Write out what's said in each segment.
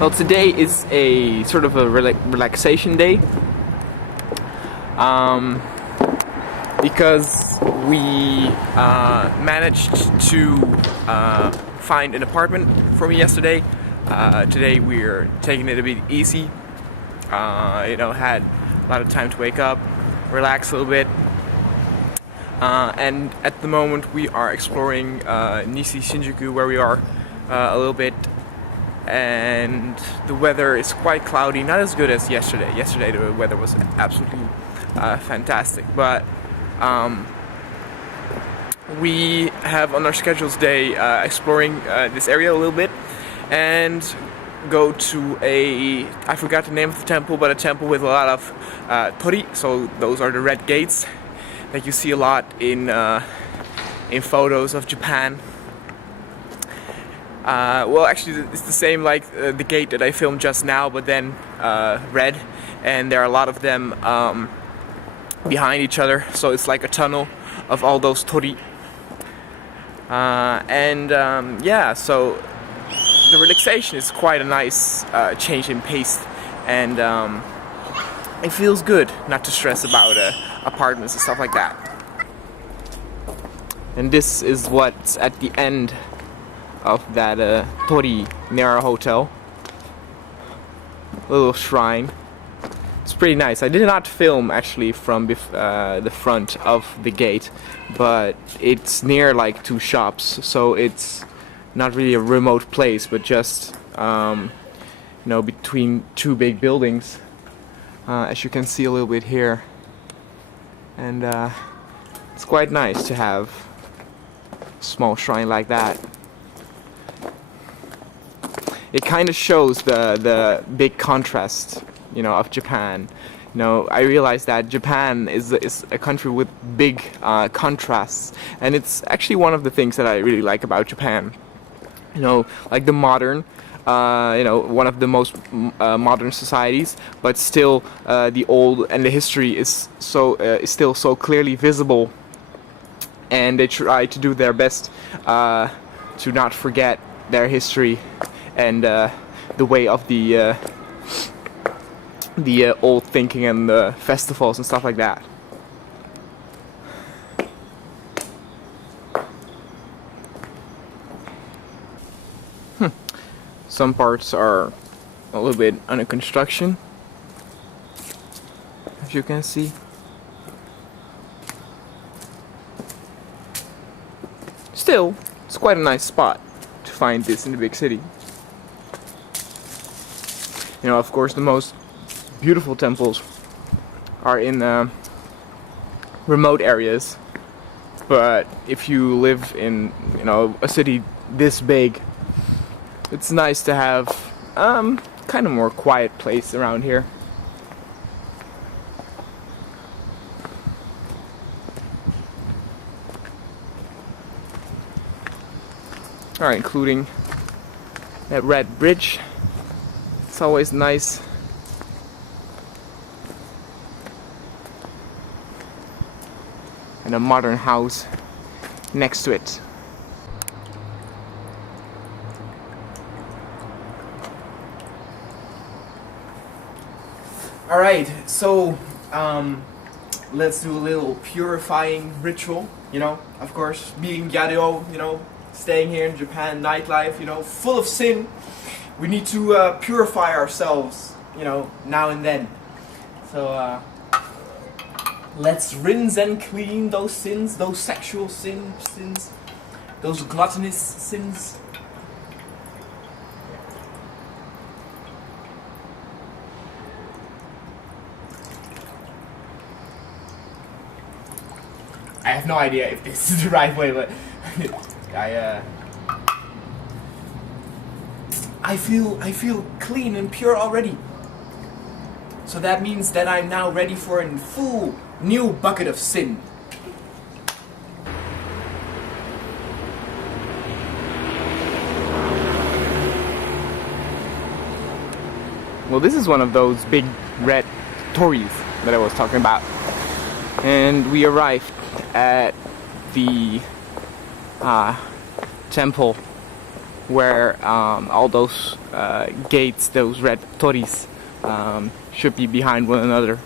Well, today is a sort of a relaxation day, because we managed to find an apartment for me yesterday. Today we're taking it a bit easy. Had a lot of time to wake up, relax a little bit, and at the moment we are exploring Shinjuku, where we are a little bit. And the weather is quite cloudy, not as good as yesterday. Yesterday the weather was absolutely fantastic, but we have on our schedule today exploring this area a little bit and go to I forgot the name of the temple, but a temple with a lot of tori, so those are the red gates that you see a lot in photos of Japan. Well, actually it's the same like the gate that I filmed just now, but then red, and there are a lot of them behind each other, so it's like a tunnel of all those tori. Yeah, so the relaxation is quite a nice change in pace, and it feels good not to stress about apartments and stuff like that. And this is what's at the end of that tori near our hotel. A little shrine. It's pretty nice. I did not film actually from the front of the gate, but it's near like two shops, so it's not really a remote place, but just between two big buildings, as you can see a little bit here. And it's quite nice to have a small shrine like that. It kind of shows the big contrast, of Japan. I realized that Japan is a country with big contrasts, and it's actually one of the things that I really like about Japan. Like the modern, one of the most modern societies, but still the old and the history is still so clearly visible, and they try to do their best to not forget their history and the way of the old thinking and the festivals and stuff like that. Some parts are a little bit under construction, as you can see. Still, it's quite a nice spot to find this in the big city. Of course, the most beautiful temples are in remote areas, but if you live in a city this big, it's nice to have kind of more quiet place around here. Alright, including that red bridge. It's always nice. And a modern house next to it. Alright, so let's do a little purifying ritual, of course, being Gyaru0, staying here in Japan, nightlife, full of sin. We need to purify ourselves, now and then. So let's rinse and clean those sins, those sexual sins, those gluttonous sins. I have no idea if this is the right way, but I feel clean and pure already. So that means that I'm now ready for a full new bucket of sin. Well, this is one of those big red tories that I was talking about. And we arrived at the temple where all those gates, those red toris, should be behind one another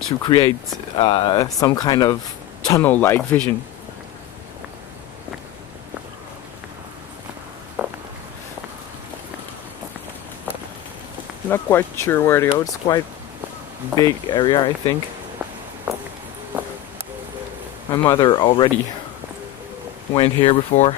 to create some kind of tunnel-like vision. Not quite sure where to go. It's quite big area, I think. My mother already went here before.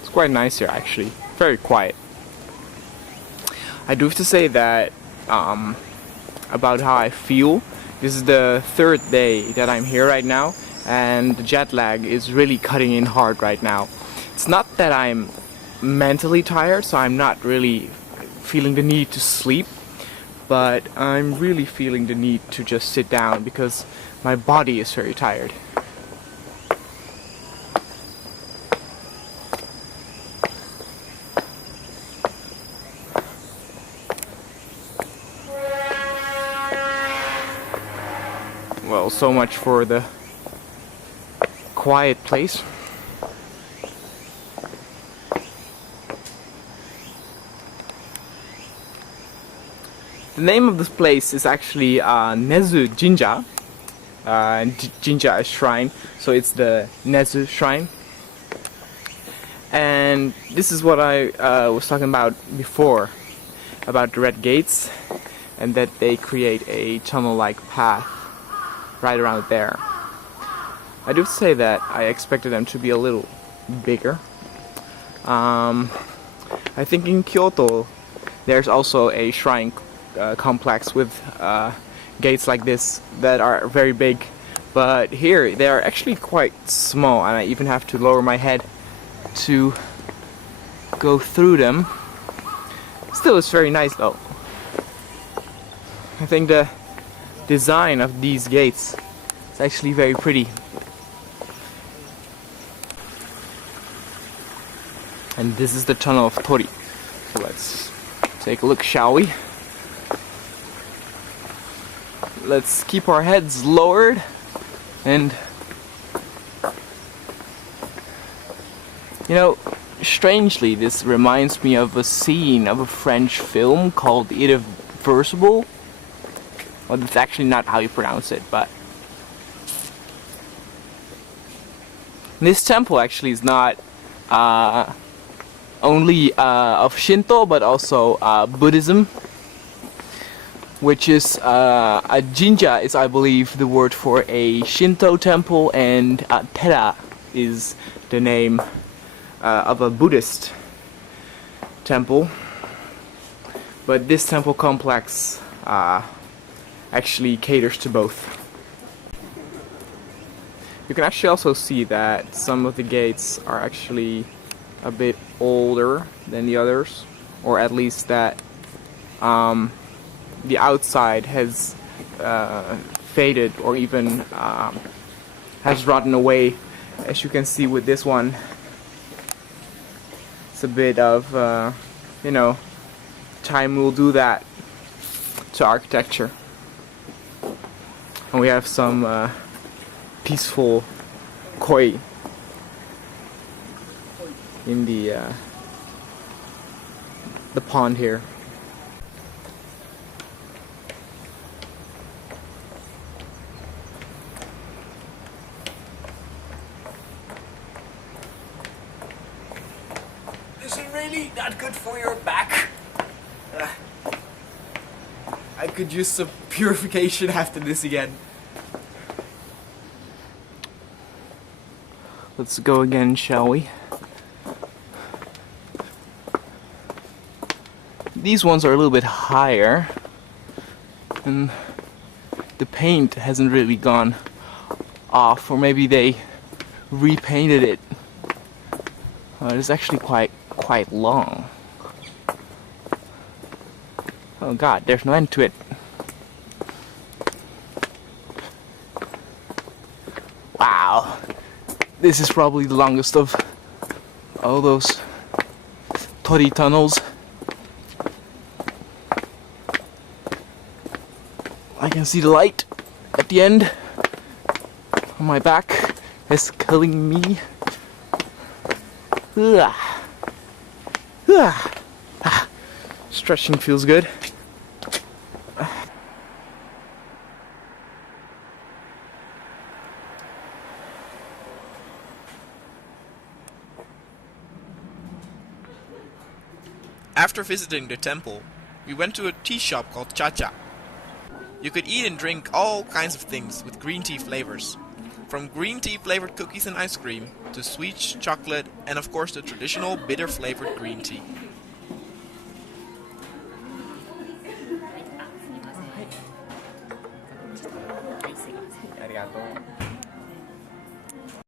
It's quite nice here, actually. Very quiet. I do have to say that about how I feel. This is the third day that I'm here right now, and the jet lag is really cutting in hard right now. It's not that I'm mentally tired, so I'm not really feeling the need to sleep, but I'm really feeling the need to just sit down because my body is very tired. Well, so much for the quiet place. The name of this place is actually Nezu Jinja. Jinja is shrine, so it's the Nezu shrine. And this is what I was talking about before, about the red gates, and that they create a tunnel-like path right around there. I do say that I expected them to be a little bigger. I think in Kyoto there's also a shrine complex with gates like this that are very big, but here they are actually quite small, and I even have to lower my head to go through them. Still, it's very nice though. I think the design of these gates is actually very pretty. And this is the tunnel of Tori. So let's take a look, shall we? Let's keep our heads lowered and, you know, strangely this reminds me of a scene of a French film called Irreversible. Well, that's actually not how you pronounce it, but this temple actually is not only of Shinto, but also Buddhism, which is a jinja is, I believe, the word for a Shinto temple, and Tera is the name of a Buddhist temple. But this temple complex actually caters to both. You can actually also see that some of the gates are actually a bit older than the others, or at least that the outside has faded or even has rotten away. As you can see with this one, it's a bit of you know, time will do that to architecture. And we have some peaceful koi in the pond here. This is really not good for your back. I could use some purification after this again. Let's go again, shall we? These ones are a little bit higher, and the paint hasn't really gone off, or maybe they repainted it. It's actually quite long. Oh god, there's no end to it. Wow, this is probably the longest of all those Tori tunnels. I can see the light at the end on my back. It's killing me. Ugh. Ugh. Ah. Stretching feels good. After visiting the temple, we went to a tea shop called Cha-Cha. You could eat and drink all kinds of things with green tea flavors. From green tea flavored cookies and ice cream, to sweet chocolate, and of course the traditional bitter flavored green tea. Arigato.